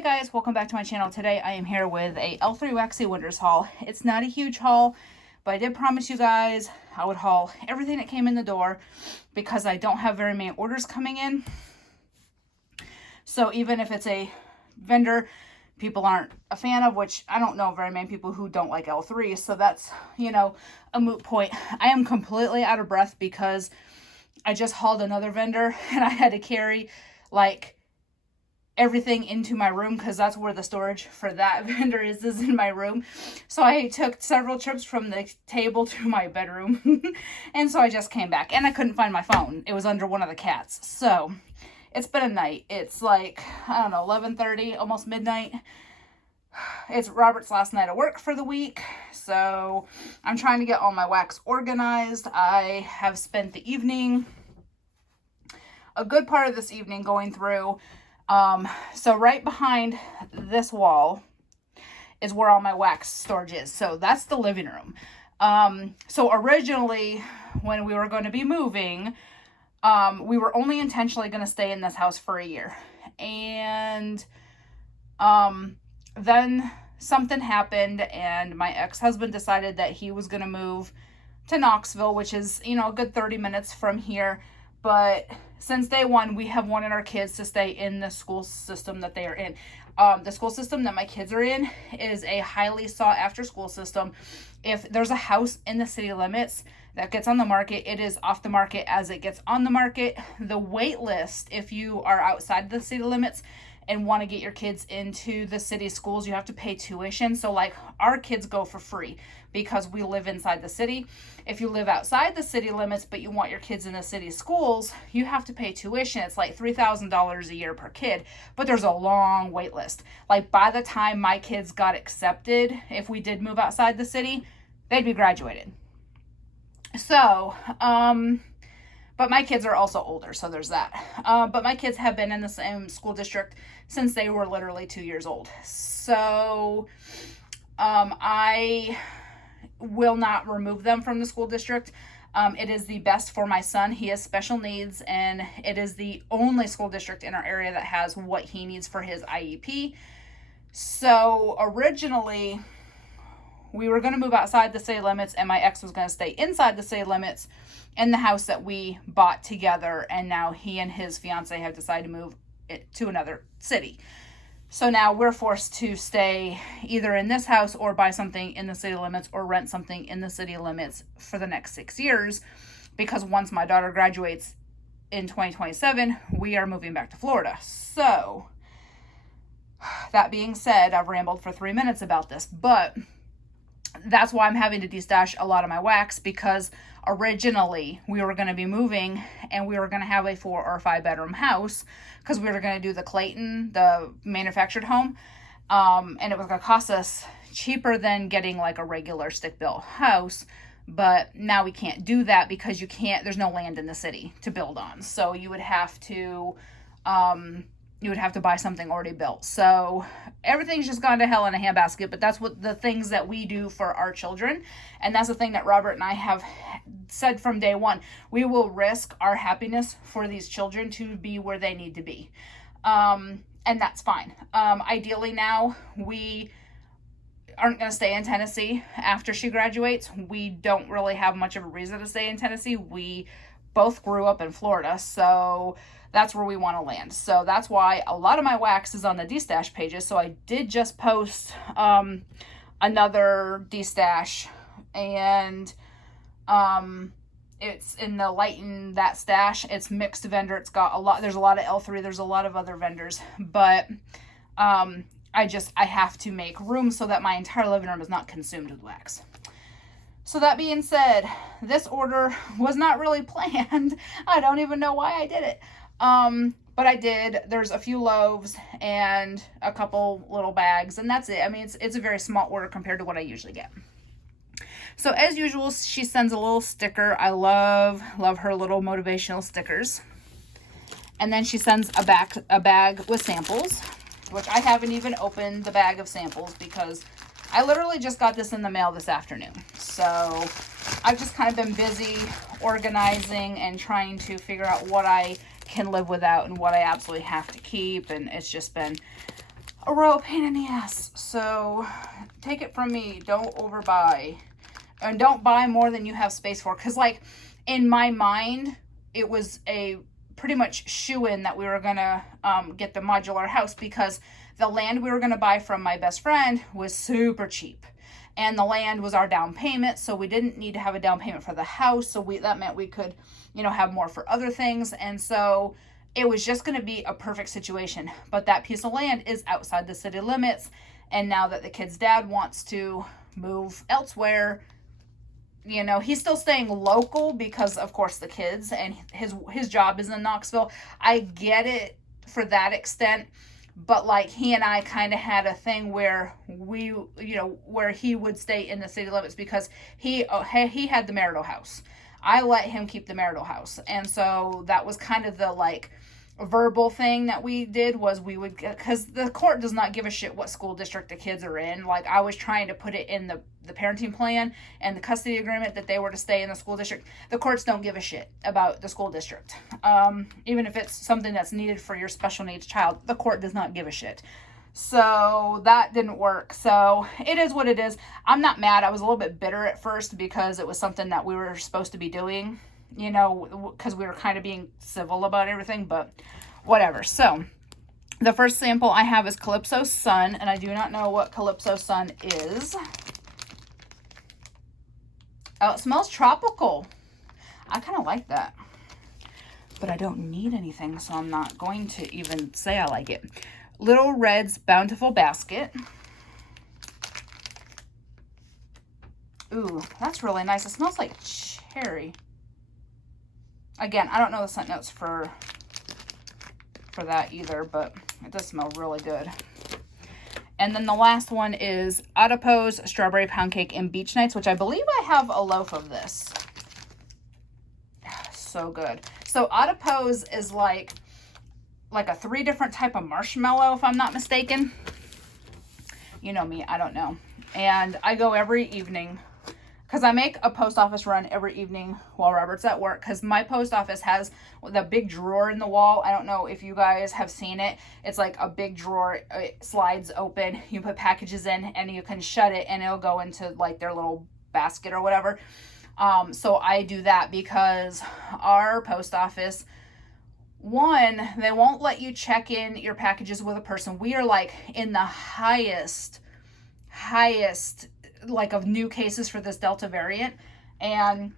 Hi guys, welcome back to my channel. Today I am here with a L3 Waxy Wonders haul. It's not a huge haul, but I did promise you guys I would haul everything that came in the door because I don't have very many orders coming in. So even if it's a vendor people aren't a fan of, which I don't know very many people who don't like L3, so that's, you know, a moot point. I am completely out of breath because I just hauled another vendor and I had to carry like everything into my room because that's where the storage for that vendor is in my room. So I took several trips from the table to my bedroom and so I just came back and I couldn't find my phone. It was under one of the cats. So it's been a night. It's like, I don't know, 11:30, almost midnight. It's Robert's last night of work for the week, so I'm trying to get all my wax organized. I have spent the evening, a good part of this evening, going through. So right behind this wall is where all my wax storage is. So that's the living room. So originally when we were going to be moving, we were only intentionally going to stay in this house for a year. And, then something happened and my ex-husband decided that he was going to move to Knoxville, which is, you know, a good 30 minutes from here. But since day one, we have wanted our kids to stay in the school system that they are in. The school system that my kids are in is a highly sought after school system. If there's a house in the city limits that gets on the market, it is off the market as it gets on the market. The wait list, if you are outside the city limits and want to get your kids into the city schools, you have to pay tuition. So like our kids go for free because we live inside the city. If you live outside the city limits but you want your kids in the city schools, you have to pay tuition. It's like $3,000 a year per kid, but there's a long wait list. Like by the time my kids got accepted, if we did move outside the city, they'd be graduated. So, but my kids are also older, so there's that. But my kids have been in the same school district since they were literally 2 years old. So, I will not remove them from the school district. It is the best for my son. He has special needs, and it is the only school district in our area that has what he needs for his IEP. So, originally, we were going to move outside the city limits and my ex was going to stay inside the city limits in the house that we bought together, and now he and his fiance have decided to move it to another city. So now we're forced to stay either in this house or buy something in the city limits or rent something in the city limits for the next 6 years, because once my daughter graduates in 2027, we are moving back to Florida. So that being said, I've rambled for 3 minutes about this, but that's why I'm having to destash a lot of my wax, because originally we were going to be moving and we were going to have a 4 or 5 bedroom house because we were going to do the Clayton, the manufactured home. And it was going to cost us cheaper than getting like a regular stick built house. But now we can't do that because there's no land in the city to build on. So you would have to buy something already built. So everything's just gone to hell in a handbasket, but that's what the things that we do for our children. And that's the thing that Robert and I have said from day one. We will risk our happiness for these children to be where they need to be. And that's fine. Ideally now, we aren't going to stay in Tennessee after she graduates. We don't really have much of a reason to stay in Tennessee. We both grew up in Florida, so that's where we want to land. So that's why a lot of my wax is on the destash pages. So I did just post another destash, and it's in the Lighten That Stash. It's mixed vendor. It's got there's a lot of L3, there's a lot of other vendors, but I have to make room so that my entire living room is not consumed with wax. So that being said, this order was not really planned. I don't even know why I did it. But I did. There's a few loaves and a couple little bags, and that's it. I mean, it's a very small order compared to what I usually get. So as usual, she sends a little sticker. I love her little motivational stickers. And then she sends a bag with samples, which I haven't even opened the bag of samples because I literally just got this in the mail this afternoon. So I've just kind of been busy organizing and trying to figure out what I can live without and what I absolutely have to keep. And it's just been a real pain in the ass. So take it from me, don't overbuy. And don't buy more than you have space for. Because, like, in my mind, it was a pretty much shoo-in that we were going to get the modular house, because the land we were going to buy from my best friend was super cheap. And the land was our down payment, so we didn't need to have a down payment for the house. So that meant we could, have more for other things. And so it was just going to be a perfect situation. But that piece of land is outside the city limits. And now that the kid's dad wants to move elsewhere, he's still staying local because, of course, the kids, and his job is in Knoxville. I get it for that extent, but like he and I kind of had a thing where where he would stay in the city limits because he had the marital house. I let him keep the marital house, and so that was kind of the like verbal thing that we did, was we would, because the court does not give a shit what school district the kids are in. Like, I was trying to put it in the parenting plan and the custody agreement that they were to stay in the school district. The courts don't give a shit about the school district. Even if it's something that's needed for your special needs child, the court does not give a shit. So that didn't work. So it is what it is. I'm not mad. I was a little bit bitter at first because it was something that we were supposed to be doing, because we were kind of being civil about everything, but whatever. So the first sample I have is Calypso Sun, and I do not know what Calypso Sun is. Oh, it smells tropical. I kind of like that, but I don't need anything, so I'm not going to even say I like it. Little Red's Bountiful Basket. Ooh, that's really nice. It smells like cherry. Again, I don't know the scent notes for that either, but it does smell really good. And then the last one is Adipose Strawberry Pound Cake and Beach Nights, which I believe I have a loaf of this. So good. So Adipose is like a 3 different type of marshmallow, if I'm not mistaken. You know me, I don't know. And I go every evening, because I make a post office run every evening while Robert's at work, because my post office has the big drawer in the wall. I don't know if you guys have seen it. It's like a big drawer. It slides open. You put packages in and you can shut it and it'll go into like their little basket or whatever. So I do that because our post office, one, they won't let you check in your packages with a person. We are like in the highest like of new cases for this Delta variant, and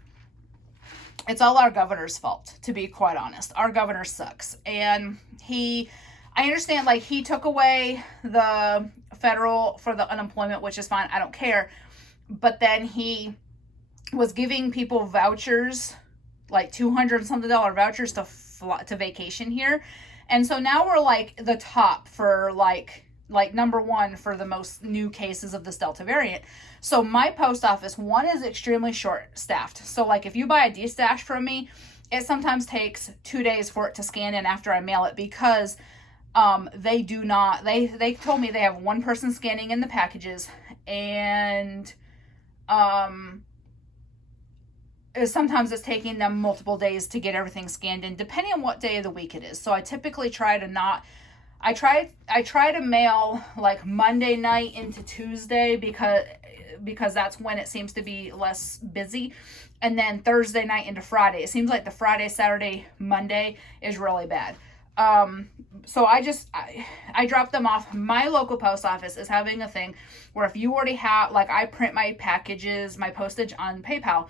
it's all our governor's fault, to be quite honest. Our governor sucks, and I understand, like, he took away the federal for the unemployment, which is fine, I don't care, but then he was giving people vouchers, like $200 something vouchers to vacation here, and so now we're like the top for like number 1 for the most new cases of this Delta variant. So my post office, one, is extremely short staffed. So like if you buy a D-stash from me, it sometimes takes 2 days for it to scan in after I mail it, because they do not, they told me they have one person scanning in the packages, and sometimes it's taking them multiple days to get everything scanned in, depending on what day of the week it is. So I typically try to mail like Monday night into Tuesday, because that's when it seems to be less busy, and then Thursday night into Friday. It seems like the Friday, Saturday, Monday is really bad. So I drop them off. My local post office is having a thing where if you already have, like, I print my packages, my postage on PayPal.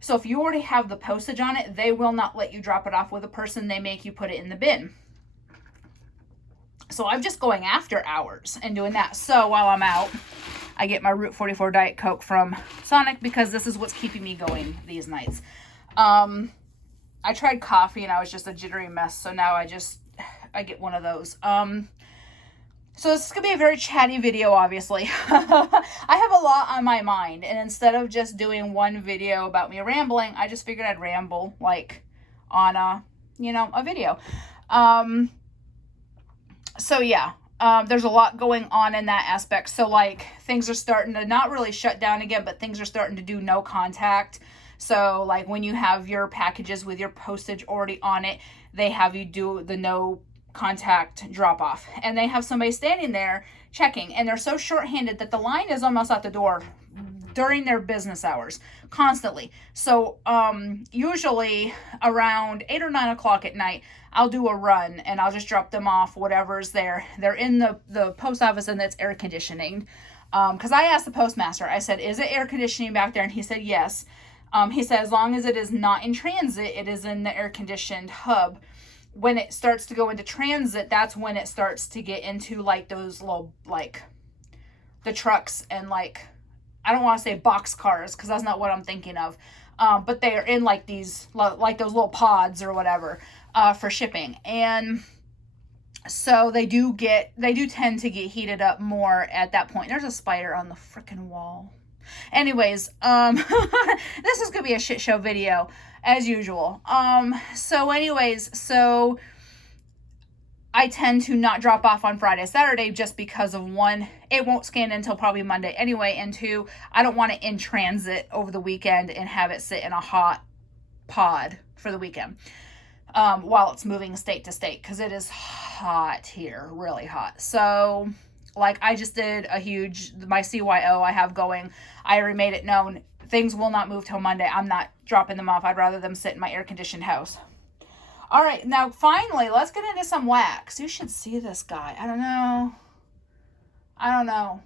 So if you already have the postage on it, they will not let you drop it off with a person. They make you put it in the bin. So I'm just going after hours and doing that. So while I'm out, I get my Route 44 Diet Coke from Sonic, because this is what's keeping me going these nights. I tried coffee and I was just a jittery mess. So now I get one of those. So this is going to be a very chatty video, obviously. I have a lot on my mind, and instead of just doing one video about me rambling, I just figured I'd ramble like on a video. So yeah, there's a lot going on in that aspect. So like things are starting to not really shut down again, but things are starting to do no contact. So like when you have your packages with your postage already on it, they have you do the no contact drop off, and they have somebody standing there checking, and they're so short-handed that the line is almost out the door during their business hours constantly. So usually around 8 or 9 o'clock at night, I'll do a run and I'll just drop them off, whatever's there. They're in the post office, and it's air conditioning. Because I asked the postmaster, I said, is it air conditioning back there? And he said yes. He said as long as it is not in transit, it is in the air conditioned hub. When it starts to go into transit, that's when it starts to get into like those little, like the trucks and like, I don't want to say box cars because that's not what I'm thinking of. But they are in like these, like those little pods or whatever, for shipping. And so they do tend to get heated up more at that point. There's a spider on the freaking wall. Anyways, this is going to be a shit show video as usual. So I tend to not drop off on Friday, Saturday, just because of one, it won't scan until probably Monday anyway, and two, I don't want it in transit over the weekend and have it sit in a hot pod for the weekend, while it's moving state to state, because it is hot here, really hot. So, like, I just did my CYO I have going, I already made it known, things will not move till Monday. I'm not dropping them off. I'd rather them sit in my air-conditioned house. All right, now finally, let's get into some wax. You should see this guy. I don't know.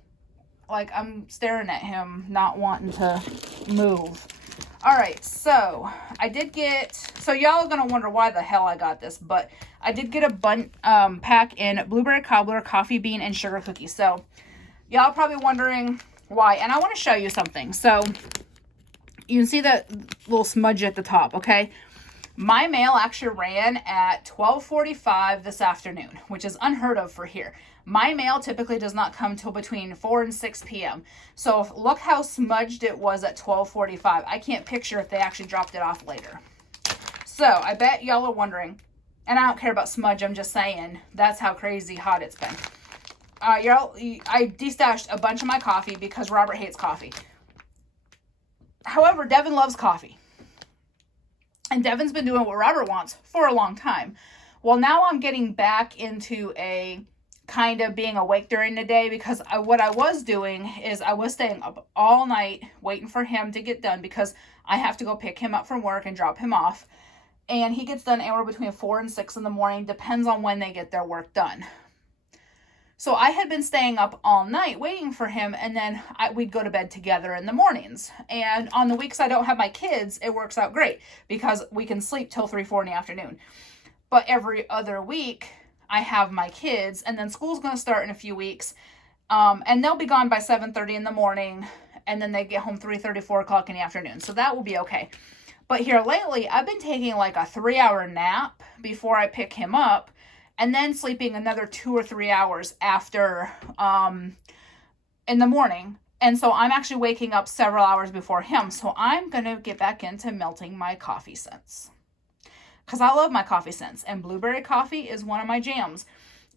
Like, I'm staring at him, not wanting to move. All right, so I did get, so y'all are going to wonder why the hell I got this, but I did get a pack in blueberry cobbler, coffee bean, and sugar cookies. So y'all probably wondering why, and I want to show you something. So you can see that little smudge at the top, okay? My mail actually ran at 12:45 this afternoon, which is unheard of for here. My mail typically does not come till between 4 and 6 p.m. So look how smudged it was at 12:45. I can't picture if they actually dropped it off later. So I bet y'all are wondering, and I don't care about smudge, I'm just saying that's how crazy hot it's been. Y'all, I destashed a bunch of my coffee because Robert hates coffee. However, Devin loves coffee. And Devin's been doing what Robert wants for a long time. Well, now I'm getting back into a kind of being awake during the day, because what I was doing is I was staying up all night waiting for him to get done, because I have to go pick him up from work and drop him off. And he gets done anywhere between 4 and 6 in the morning, depends on when they get their work done. So I had been staying up all night waiting for him, and then we'd go to bed together in the mornings. And on the weeks I don't have my kids, it works out great because we can sleep till 3, 4 in the afternoon. But every other week I have my kids, and then school's going to start in a few weeks. And they'll be gone by 7:30 in the morning, and then they get home 3:30, 4 o'clock in the afternoon. So that will be okay. But here lately, I've been taking like a 3-hour nap before I pick him up, and then sleeping another 2 or 3 hours after, in the morning. And so I'm actually waking up several hours before him. So I'm going to get back into melting my coffee scents, because I love my coffee scents, and blueberry coffee is one of my jams.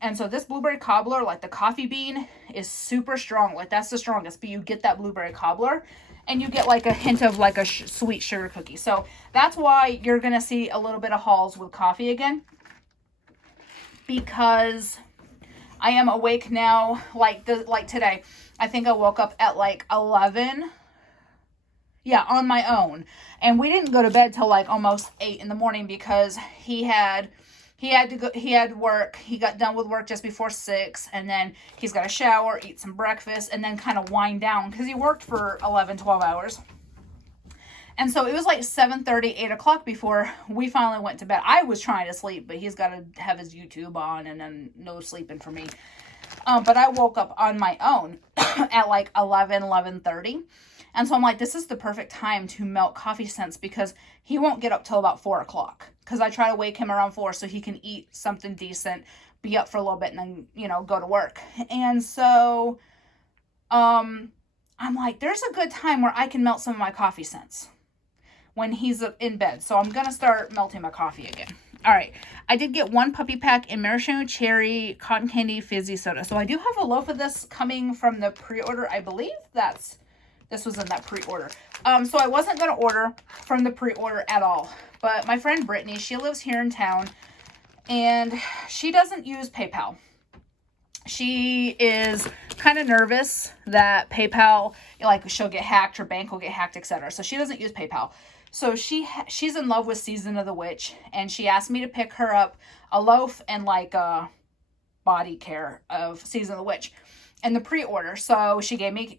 And so this blueberry cobbler, like the coffee bean, is super strong. Like that's the strongest, but you get that blueberry cobbler and you get like a hint of like a sweet sugar cookie. So that's why you're going to see a little bit of hauls with coffee again, because I am awake now. Like today, I think I woke up at like 11. Yeah, on my own. And we didn't go to bed till like almost 8 in the morning, because he had work. He got done with work just before 6, and then he's got to shower, eat some breakfast, and then kind of wind down, because he worked for 11, 12 hours. And so it was like 7:30, 8 o'clock before we finally went to bed. I was trying to sleep, but he's got to have his YouTube on, and then no sleeping for me. But I woke up on my own at like 11:30. And so I'm like, this is the perfect time to melt coffee scents, because he won't get up till about 4 o'clock. Because I try to wake him around 4 so he can eat something decent, be up for a little bit, and then, go to work. And so I'm like, there's a good time where I can melt some of my coffee scents when he's in bed. So I'm going to start melting my coffee again. All right. I did get one puppy pack in maraschino cherry cotton candy fizzy soda. So I do have a loaf of this coming from the pre-order. I believe this was in that pre-order. So I wasn't going to order from the pre-order at all. But my friend Brittany, she lives here in town. And she doesn't use PayPal. She is kind of nervous that PayPal, like, she'll get hacked, her bank will get hacked, etc. So she doesn't use PayPal. So she's in love with Season of the Witch, and she asked me to pick her up a loaf and like a body care of Season of the Witch and the pre-order. So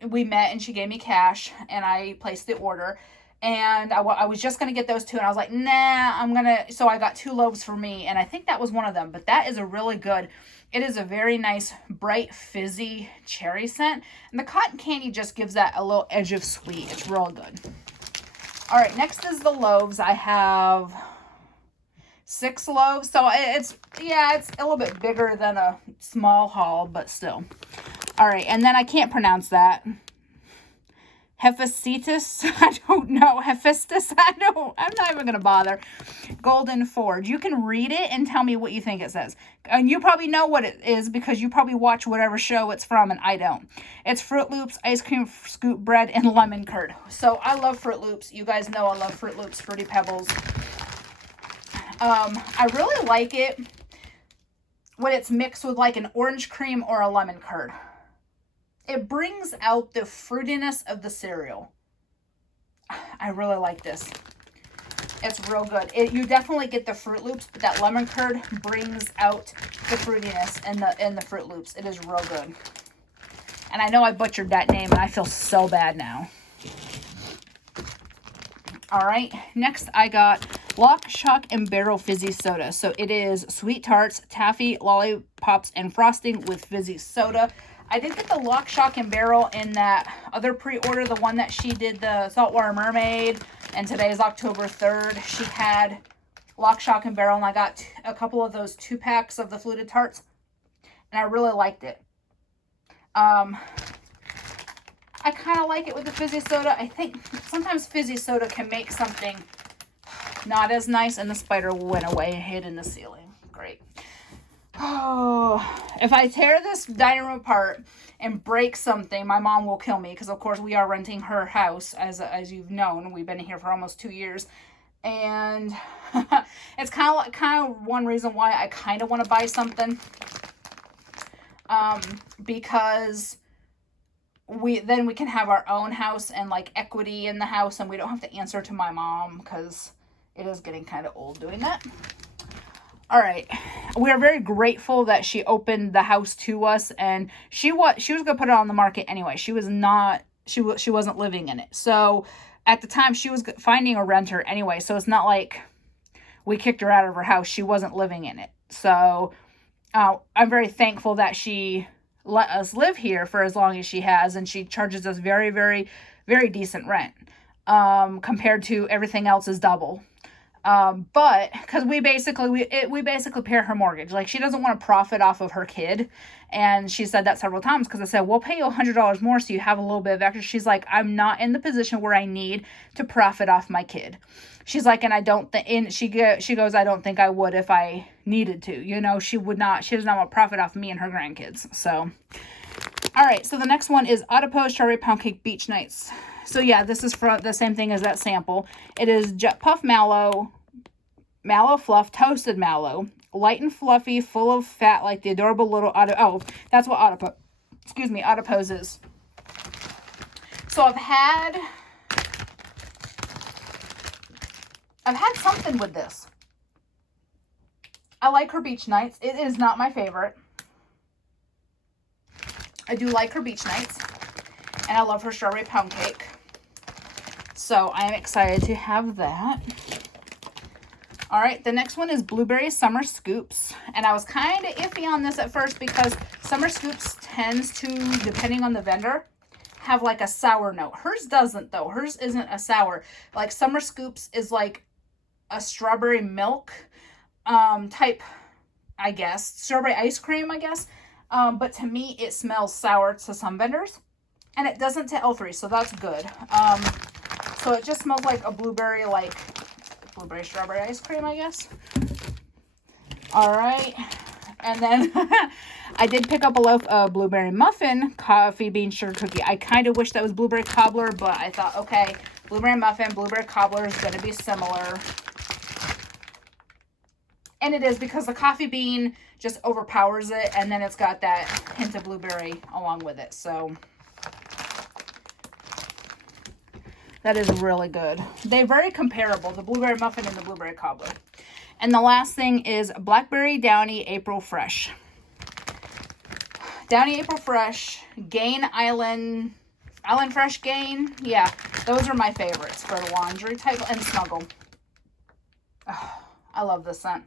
we met and she gave me cash, and I placed the order. And I was just going to get those two, and I was like, nah, so I got 2 loaves for me, and I think that was one of them. But that is a really good, it is a very nice, bright, fizzy cherry scent. And the cotton candy just gives that a little edge of sweet. It's real good. All right, next is the loaves. I have 6 loaves. So it's a little bit bigger than a small haul, but still. All right, and then I can't pronounce that. Hephaestus, I don't know. Hephaestus, I'm not even going to bother. Golden Forge. You can read it and tell me what you think it says. And you probably know what it is because you probably watch whatever show it's from, and I don't. It's Fruit Loops, ice cream scoop bread, and lemon curd. So I love Fruit Loops. You guys know I love Fruit Loops, Fruity Pebbles. I really like it when it's mixed with like an orange cream or a lemon curd. It brings out the fruitiness of the cereal. I really like this. It's real good. You definitely get the Fruit Loops, but that lemon curd brings out the fruitiness in the Fruit Loops. It is real good. And I know I butchered that name, and I feel so bad now. All right. Next, I got Lock, Shock, and Barrel Fizzy Soda. So it is Sweet Tarts, Taffy, Lollipops, and Frosting with Fizzy Soda. I did get the Lock, Shock, and Barrel in that other pre-order, the one that she did, the Saltwater Mermaid, and today is October 3rd. She had Lock, Shock, and Barrel, and I got a couple of those 2-packs of the Fluted Tarts, and I really liked it. I kind of like it with the Fizzy Soda. I think sometimes Fizzy Soda can make something not as nice, and the spider went away and hid in the ceiling. Great. Oh, if I tear this dining room apart and break something, my mom will kill me because, of course, we are renting her house, as you've known. We've been here for almost 2 years, and it's kind of one reason why I kind of want to buy something, because then we can have our own house and like equity in the house, and we don't have to answer to my mom because it is getting kind of old doing that. All right, we are very grateful that she opened the house to us, and she was going to put it on the market anyway. She wasn't living in it. So at the time she was finding a renter anyway. So it's not like we kicked her out of her house. She wasn't living in it. So I'm very thankful that she let us live here for as long as she has, and she charges us very, very, very decent rent. Compared to everything else is double. But because we basically pay her mortgage. Like, she doesn't want to profit off of her kid, and she said that several times, because I said, we'll pay you $100 more so you have a little bit of extra. She's like, I'm not in the position where I need to profit off my kid. She's like, and I don't think, and she goes, I don't think I would if I needed to, she does not want to profit off me and her grandkids. So, all right. So the next one is Adipose Strawberry Pound Cake Beach Nights. So yeah, this is for the same thing as that sample. It is Jet Puff Mallow Fluff, Toasted Mallow, light and fluffy, full of fat like the adorable little that's what Adipose is. So I've had something with this. I like her Beach Nights. It is not my favorite. I do like her Beach Nights, and I love her Strawberry Pound Cake. So I am excited to have that. All right, the next one is Blueberry Summer Scoops. And I was kind of iffy on this at first because Summer Scoops tends to, depending on the vendor, have like a sour note. Hers doesn't, though. Hers isn't a sour. Like, Summer Scoops is like a strawberry milk type, I guess. Strawberry ice cream, I guess. But to me, it smells sour to some vendors. And it doesn't to L3, so that's good. So it just smells like a blueberry strawberry ice cream, I guess. All right. And then I did pick up a loaf of blueberry muffin, coffee bean sugar cookie. I kind of wish that was blueberry cobbler, but I thought, okay, blueberry muffin, blueberry cobbler is going to be similar. And it is because the coffee bean just overpowers it, and then it's got that hint of blueberry along with it. So that is really good. They're very comparable, the blueberry muffin and the blueberry cobbler. And the last thing is Blackberry Downy April Fresh. Downy April Fresh, Gain Island Fresh Gain. Yeah, those are my favorites for the laundry type, and Snuggle. Oh, I love this scent.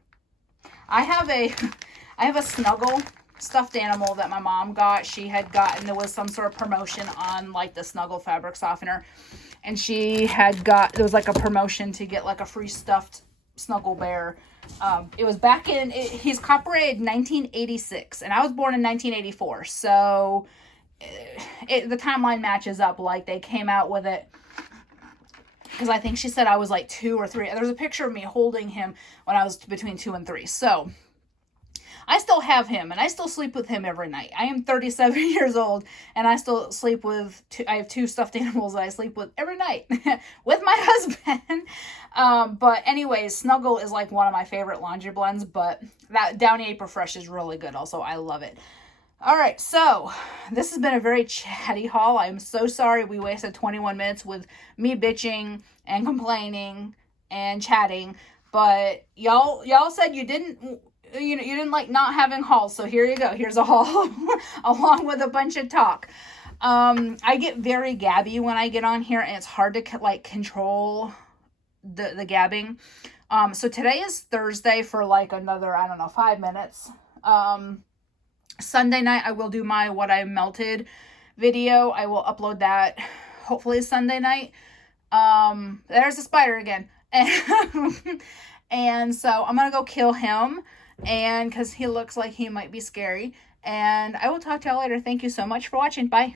I have a Snuggle stuffed animal that my mom got. She had gotten, there was some sort of promotion on like the Snuggle fabric softener, and she had got, there was like a promotion to get like a free stuffed Snuggle bear. It was back in, he's copyrighted 1986, and I was born in 1984, so the timeline matches up. Like, they came out with it because I think she said I was like 2 or 3. There's a picture of me holding him when I was between 2 and 3. So I still have him, and I still sleep with him every night. I am 37 years old, and I still sleep with I have 2 stuffed animals that I sleep with every night with my husband. But anyways, Snuggle is like one of my favorite laundry blends, but that Downy April Fresh is really good also. I love it. All right, so this has been a very chatty haul. I'm so sorry we wasted 21 minutes with me bitching and complaining and chatting, but y'all said you didn't like not having hauls, so here you go. Here's a haul along with a bunch of talk. I get very gabby when I get on here, and it's hard to like control the gabbing. So today is Thursday for like another, I don't know, 5 minutes. Sunday night I will do my what I melted video. I will upload that hopefully Sunday night. There's a spider again. And so I'm gonna go kill him, and because he looks like he might be scary. And I will talk to y'all later. Thank you so much for watching. Bye.